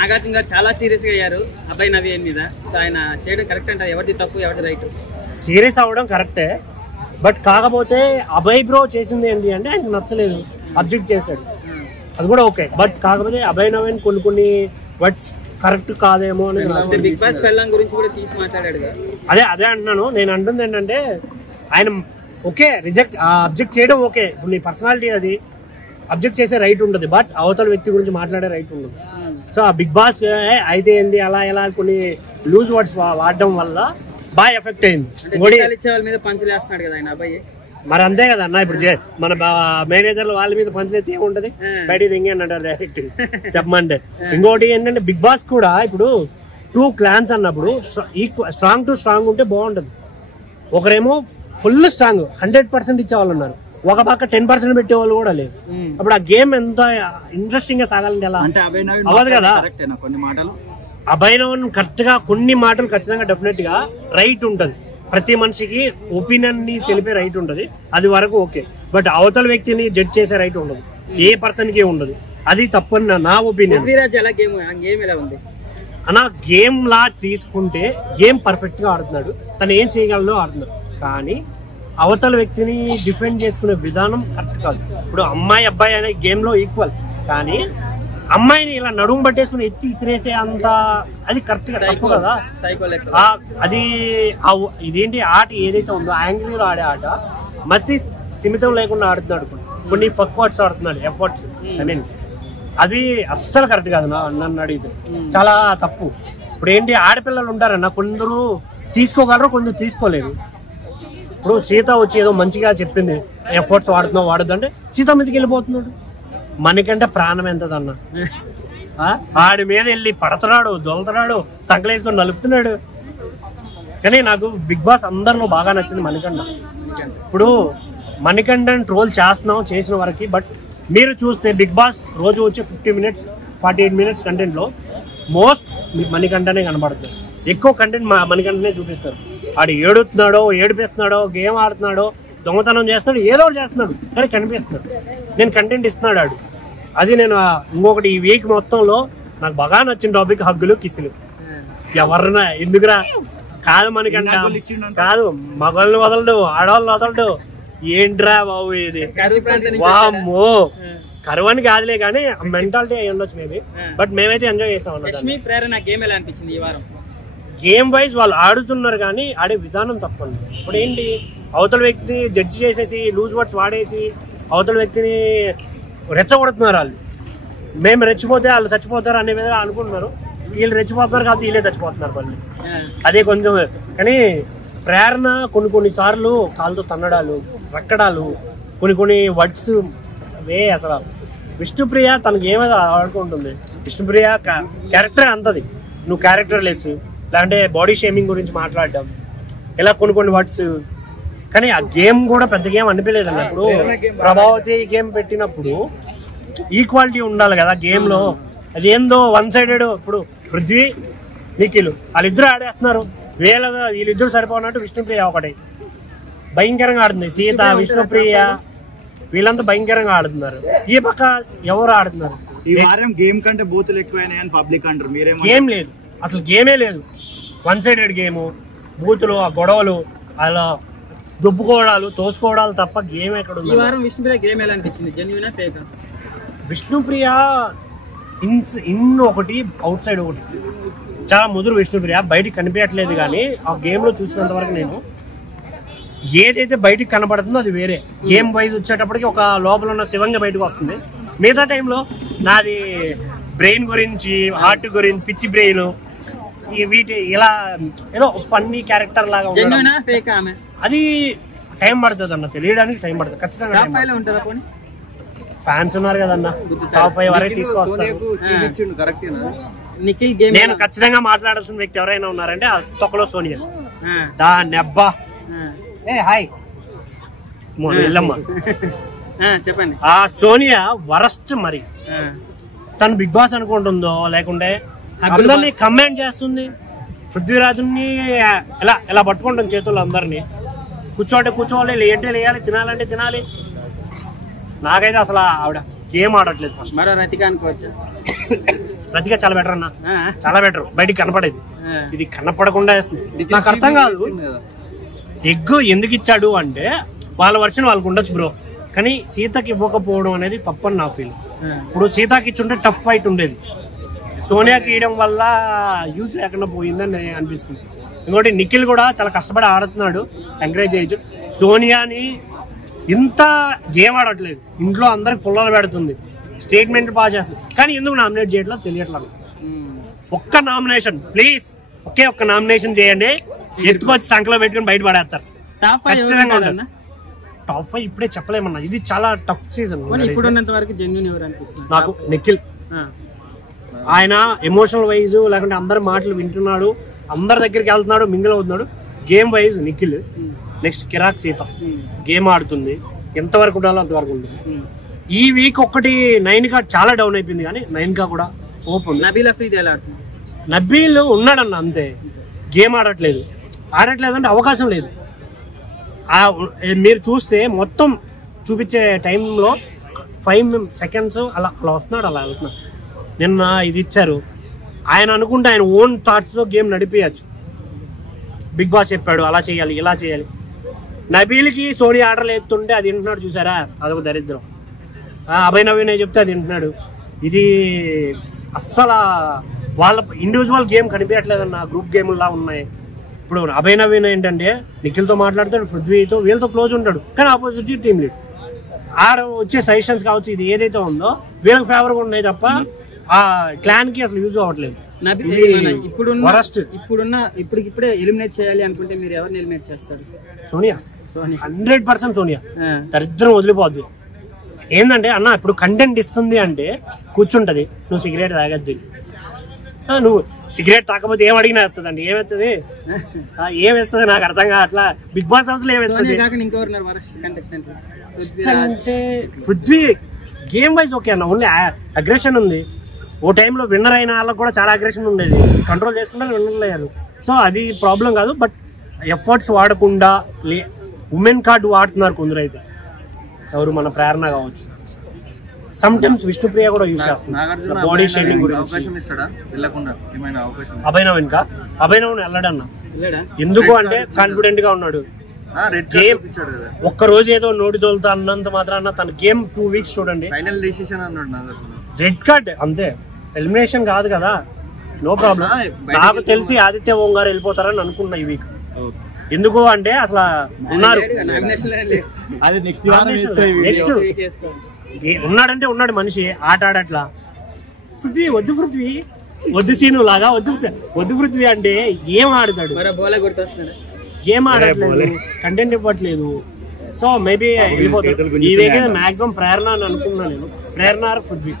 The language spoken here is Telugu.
నాగార్జున గారు చాలా సీరియస్ గా అయ్యారు అబ్బాయి నవీన్ మీద. సో ఆయన చేయడం కరెక్ట్ అంటారు, ఎవరిది తప్పు ఎవరిది రైట్? సీరియస్ అవ్వడం కరెక్టే, బట్ కాకపోతే అభయ్ బ్రో చేసింది ఏంటి అంటే ఆయనకు నచ్చలేదు, అబ్జెక్ట్ చేశాడు, అది కూడా ఓకే. బట్ కాకపోతే అభయ్ నవీన్ కొన్ని వర్డ్స్ కరెక్ట్ కాదేమో అని బిగ్ బాస్ పెళ్ళం గురించి కూడా తీసి మాట్లాడాడు. అదే అంటున్నాను. నేను అంటుంది ఏంటంటే ఆయన ఓకే రిజెక్ట్ అబ్జెక్ట్ చేయడం ఓకే, ఇప్పుడు నీ పర్సనాలిటీ అది అబ్జెక్ట్ చేసే రైట్ ఉంటుంది, బట్ అవతల వ్యక్తి గురించి మాట్లాడే రైట్ ఉండదు. సో ఆ బిగ్ బాస్ అయితే ఏంది అలా ఎలా కొన్ని లూజ్ వర్డ్స్ వాడడం వల్ల బాగా ఎఫెక్ట్ అయింది. మరి అంతే కదా అన్న, ఇప్పుడు మన మేనేజర్లు వాళ్ళ మీద పంచలేస్తే ఏముంటది, బయట దింగి అంటారు డైరెక్ట్ చెప్పమంటే. ఇంకోటి ఏంటంటే బిగ్ బాస్ కూడా ఇప్పుడు 2 క్లాన్స్ అన్నప్పుడు స్ట్రాంగ్ టు స్ట్రాంగ్ ఉంటే బాగుంటది. ఒకరేమో ఫుల్ స్ట్రాంగ్ 100% ఇచ్చేవాళ్ళు ఉన్నారు, ఒక పక్క 10% పెట్టేవాళ్ళు కూడా లేదు. అప్పుడు ఆ గేమ్ ఎంత ఇంట్రెస్టింగ్ గా సాగాలంటే ఎలా అవ్వదు కదా. అభయ్ నవీన్ కరెక్ట్ గా కొన్ని మాటలు ఖచ్చితంగా డెఫినెట్ గా రైట్ ఉంటది, ప్రతి మనిషికి ఒపీనియన్ ని తెలిపే రైట్ ఉంటది, అది వరకు ఓకే. బట్ అవతల వ్యక్తిని జడ్జ్ చేసే రైట్ ఉండదు, ఏ పర్సన్ కి ఉండదు, అది తప్పని నా ఒపీనియన్. అన్న గేమ్ లా తీసుకుంటే గేమ్ పర్ఫెక్ట్ గా ఆడుతున్నాడు, తను ఏం చేయగలడో ఆడుతున్నాడు, కానీ అవతల వ్యక్తిని డిఫెండ్ చేసుకునే విధానం కరెక్ట్ కాదు. ఇప్పుడు అమ్మాయి అబ్బాయి అనే గేమ్ లో ఈక్వల్, కానీ అమ్మాయిని ఇలా నడుము పట్టేసుకుని ఎత్తి ఇసిరేసే అంత అది కరెక్ట్ గా తప్పు కదా. అది ఇదేంటి ఆట ఏదైతే ఉందో యాంగ్రీలో ఆడే ఆట మతి స్థిమితం లేకుండా ఆడుతున్నాడు, కొన్ని ఫక్వర్డ్స్ ఆడుతున్నాడు, ఎఫర్ట్స్ అని అది అస్సలు కరెక్ట్ కాదు. నన్ను అడిగితే చాలా తప్పు. ఇప్పుడు ఏంటి ఆడపిల్లలు ఉంటారన్న, కొందరు తీసుకోగలరు, కొందరు తీసుకోలేరు. ఇప్పుడు సీత వచ్చి ఏదో మంచిగా చెప్పింది, ఎఫర్ట్స్ వాడద్దు అంటే సీత మీదకి వెళ్ళిపోతున్నాడు. మనకంటే ప్రాణం ఎంతదన్నా, ఆడి మీద వెళ్ళి పడుతున్నాడు, దొలుతున్నాడు, సంకలేసుకొని నలుపుతున్నాడు. కానీ నాకు బిగ్ బాస్ అందరిలో బాగా నచ్చింది మణికంఠ. ఇప్పుడు మణికంఠని ట్రోల్ చేస్తున్నాం చేసిన వరకు, బట్ మీరు చూస్తే బిగ్ బాస్ రోజు వచ్చి 50 minutes 48 minutes కంటెంట్ లో మోస్ట్ మణికంఠనే కనబడుతుంది. ఎక్కువ కంటెంట్ మణికంఠనే చూపిస్తారు. ఆడు ఏడుతున్నాడో ఏడిపిస్తున్నాడో గేమ్ ఆడుతున్నాడో దొంగతనం చేస్తున్నాడు, ఏదో ఒకటి చేస్తున్నాడు, కానీ కనిపిస్తున్నాడు. నేను కంటెంట్ ఇస్తున్నాడు ఆడు. అది నేను ఇంకొకటి ఈ వీక్ మొత్తంలో నాకు బాగా నచ్చిన టాపిక్ హగ్గులు కిస్సులు. ఎవరన్నా ఎందుకురా కాదు మణికంఠ కాదు, మగవాళ్ళని వదలడు, ఆడవాళ్ళని వదలడు, ఏంట్రా బాబు ఇది, వామ్మో కరువని కాదులే కానీ మెంటాలిటీ అయ్యి ఉండొచ్చు మేబీ, బట్ మేమైతే ఎంజాయ్ చేస్తాం అన్నమాట. గేమ్ వైజ్ వాళ్ళు ఆడుతున్నారు కానీ ఆడే విధానం తప్పండి. ఇప్పుడు ఏంటి అవతల వ్యక్తిని జడ్జి చేసేసి లూజ్ వర్డ్స్ వాడేసి అవతల వ్యక్తిని రెచ్చగొడుతున్నారు. వాళ్ళు మేము రెచ్చిపోతే వాళ్ళు చచ్చిపోతారు అనే విధంగా అనుకుంటున్నారు, వీళ్ళు రెచ్చిపోతున్నారు కాబట్టి వీళ్ళే చచ్చిపోతున్నారు మళ్ళీ. అదే కొంచెం కానీ ప్రేరణ కొన్ని సార్లు కాళ్ళతో తన్నడాలు, రక్కడాలు, కొన్ని వర్డ్స్ అసలు విష్ణుప్రియ తనకి ఏమైనా ఆడుకుంటుంది. విష్ణుప్రియ క్యారెక్టర్ అంతది, నువ్వు క్యారెక్టర్ లెస్, లేదంటే బాడీ షేమింగ్ గురించి మాట్లాడడం, ఇలా కొన్ని వర్డ్స్. కానీ ఆ గేమ్ కూడా పెద్ద గేమ్ అనిపించలేదు అన్న. ఇప్పుడు ప్రభావతి గేమ్ పెట్టినప్పుడు ఈక్వాలిటీ ఉండాలి కదా గేమ్ లో, అది ఏందో వన్ సైడెడ్. ఇప్పుడు పృథ్వీ నిఖిల్ వాళ్ళిద్దరు ఆడేస్తున్నారు, వీళ్ళిద్దరు సరిపోనట్టు విష్ణుప్రియ ఒకటి భయంకరంగా ఆడుతుంది, సీత విష్ణుప్రియ వీళ్ళంతా భయంకరంగా ఆడుతున్నారు. ఈ పక్క ఎవరు ఆడుతున్నారు? గేమ్ కంటే బూతులు ఎక్కువైనాయని పబ్లిక్ అంటారు, గేమ్ లేదు అసలు, గేమే లేదు, వన్ సైడెడ్ గేమ్. బూతులు, ఆ గొడవలు, అలా దుబ్బుకోవడాలు, తోసుకోవడాలు తప్ప గేమ్ ఎక్కడ ఉంది? విష్ణుప్రియ ఇన్ ఒకటి అవుట్ సైడ్ ఒకటి చాలా ముదురు. విష్ణుప్రియ బయటికి కనిపించట్లేదు, కానీ ఆ గేమ్ లో చూసినంత వరకు నేను ఏదైతే బయటికి కనబడుతుందో అది వేరే. గేమ్ వైజ్ వచ్చేటప్పటికి ఒక లోపల ఉన్న శివంగా బయటకు వస్తుంది. మిగతా టైంలో నాది బ్రెయిన్ గురించి, హార్ట్ గురించి, పిచ్చి బ్రెయిన్, వీటి ఇలా ఏదో ఫన్నీ క్యారెక్టర్ లాగా ఉంటుంది. అది టైం పడుతుంది అన్న, తెలియడానికి టైం పడుతుంది ఖచ్చితంగా. ఫ్యాన్స్ ఉన్నారు కదన్న, టాప్ 5 వరకు తీసుకొస్తారు. నేను ఖచ్చితంగా మాట్లాడాల్సిన వ్యక్తి ఎవరైనా ఉన్నారంటే తొక్కలో సోనియా. దాన్ని అబ్బా హాయ్ వెళ్ళమ్మా చెప్పండి. ఆ సోనియా వరస్ట్. మరి తను బిగ్ బాస్ అనుకుంటుందో లేకుంటే అందరినీ కమెంట్ చేస్తుంది. పృథ్వీరాజుని ఇలా పట్టుకుంటుంది చేతుల్లో, అందరినీ కూర్చోవాలి, ఏంటి లేయాలి, తినాలంటే తినాలి. నాకైతే అసలు ఆవిడ గేమ్ ఆడట్లేదు. మరో రతిక అనుకోవచ్చు. రతిక చాలా బెటర్ అన్న, చాలా బెటర్. బయటికి కనపడేది, ఇది కనపడకుండా వేస్తుంది. నాకు అర్థం కాదు ఎగ్ ఎందుకు ఇచ్చాడు అంటే వాళ్ళ వర్షన్ వాళ్ళకు ఉండొచ్చు బ్రో, కానీ సీతకి ఇవ్వకపోవడం అనేది తప్పని నా ఫీల్. ఇప్పుడు సీతకి ఇచ్చుంటే టఫ్ ఫైట్ ఉండేది, సోనియాకి ఇవ్వడం వల్ల యూజ్ లేకుండా పోయిందని అనిపిస్తుంది. ఇంకోటి నిఖిల్ కూడా చాలా కష్టపడి ఆడుతున్నాడు, ఎంకరేజ్ చేయొచ్చు. సోనియాని ఇంత గేమ్ ఆడట్లేదు, ఇంట్లో అందరికి పుల్లలు పెడుతుంది, స్టేట్మెంట్ బాగా చేస్తుంది, కానీ ఎందుకు నామినేట్ చేయట్లేదు తెలియట్లేదు. ఒక్క నామినేషన్ ప్లీజ్, ఒక్క నామినేషన్ చేయండి, ఎత్తుకొచ్చి సంఖ్యలో పెట్టుకుని బయట పడేస్తారు. ఖచ్చితంగా ఉంటుంది. టాప్ 5 ఇప్పుడే చెప్పలేమన్నా, ఇది చాలా టఫ్ సీజన్. ఇప్పుడున్నంత వరకు జెన్యూన్ ఎవరు అనిపిస్తుంది నాకు? నిఖిల్. ఆయన ఎమోషనల్ వైజ్ లేకుంటే అందరి మాటలు వింటున్నాడు, అందరి దగ్గరికి వెళ్తున్నాడు, మింగిల్ అవుతున్నాడు. Game wise Nikhil. నెక్స్ట్ కిరాక్ సీత గేమ్ ఆడుతుంది, ఎంతవరకు ఉండాలో అంతవరకు ఉంటుంది. ఈ వీక్ ఒక్కటి నైన్కా చాలా డౌన్ అయిపోయింది, కానీ నైన్కా కూడా ఓపెన్. నబీల్ ఉన్నాడన్న అంతే, గేమ్ ఆడట్లేదు అంటే అవకాశం లేదు. మీరు చూస్తే మొత్తం చూపించే టైంలో 5 సెకండ్స్ అలా వస్తున్నాడు, అలా వెళ్తున్నాడు. నిన్న ఇది ఇచ్చారు, ఆయన అనుకుంటే ఆయన ఓన్ థాట్స్తో గేమ్ నడిపేయచ్చు. బిగ్ బాస్ చెప్పాడు అలా చేయాలి ఇలా చేయాలి. నబీల్కి సోనియా ఆర్డర్లు ఎత్తుంటే అది వింటున్నాడు, చూసారా? అదొక దరిద్రం. అభయ్ నవీన్ చెప్తే అది వింటున్నాడు. ఇది అస్సలు వాళ్ళ ఇండివిజువల్ గేమ్ కనిపించట్లేదన్న, గ్రూప్ గేమ్లా ఉన్నాయి. ఇప్పుడు అభయ్ నవీన్ ఏంటంటే నిఖిల్తో మాట్లాడతాడు, పృథ్వీతో, వీళ్ళతో క్లోజ్ ఉంటాడు, కానీ ఆపోజిట్ టీమ్ లీడ్. ఆడ వచ్చే సజెషన్స్ కావచ్చు, ఇది ఏదైతే ఉందో వీళ్ళకి ఫేవర్గా ఉన్నాయి తప్ప ఆ క్లాన్ కి అసలు యూజ్ అవ్వట్లేదు. ఇప్పుడే ఎలిమినేట్ చేయాలి అనుకుంటే మీరు ఎవరిని ఎలిమినేట్ చేస్తారు? సోనియా 100% సోనియా. దరిద్రం వదిలిపోద్ది. ఏంటంటే అన్న, ఇప్పుడు కంటెంట్ ఇస్తుంది అంటే కూర్చుంటది, నువ్వు సిగరెట్ తాగద్దు, నువ్వు సిగరెట్ తాకపోతే ఏం అడిగినా వేస్తుందండి. ఏమవుతుంది ఏమేస్తుంది నాకు అర్థం కావట్లా. బిగ్ బాస్ హౌస్ లో ఏమేస్తుంది అంటే పృథ్వీ గేమ్ వైజ్ ఓకే అన్న, ఓన్లీ అగ్రెషన్ ఉంది. ఓ టైంలో విన్నర్ అయిన వాళ్ళకి కూడా చాలా అగ్రెషన్ ఉండేది, కంట్రోల్ చేసుకుంటే విన్నర్లు అయ్యారు. సో అది ప్రాబ్లం కాదు, బట్ ఎఫర్ట్స్ వాడకుండా ఉమెన్ కార్డు వాడుతున్నారు కొందరు. అయితే ఎవరు మన ప్రేరణ కావచ్చు, సమ్ టైమ్స్ విష్ణుప్రియ కూడా యూజ్ చేస్తున్నారు బాడీ షేడింగ్ గురించి. అభయనవ్ ఇంకా అభయనవ్ వెళ్ళడన్నా, ఎందుకు అంటే కాన్ఫిడెంట్ గా ఉన్నాడు. గేమ్ ఒక్క రోజు ఏదో నోటి తోలుతా అన్నంత మాత్రాన తన గేమ్ 2 వీక్స్ చూడండి. రెడ్ కార్డ్ అంతే, ఎలిమినేషన్ కాదు కదా, నో ప్రాబ్లం. నాకు తెలిసి ఆదిత్య ఓం గారు వెళ్ళిపోతారని అనుకున్నా ఈ వీక్. ఎందుకు అంటే అసలు ఉన్నారు, నెక్స్ట్ ఉన్నాడంటే ఉన్నాడు మనిషి, ఆట ఆడట్లా. పృథ్వీ వద్దు, పృథ్వీ వద్దు, సీను లాగా వద్దు పృథ్వీ అంటే ఏం ఆడతాడు, గేమ్ ఆడట్లేదు, కంటెంట్ ఇవ్వట్లేదు. సో మేబీ వెళ్ళిపోతాడు ఈ వీక్. మాక్సిమం ప్రేరణ అని అనుకున్నాను నేను, ప్రేరణ పృథ్వీ.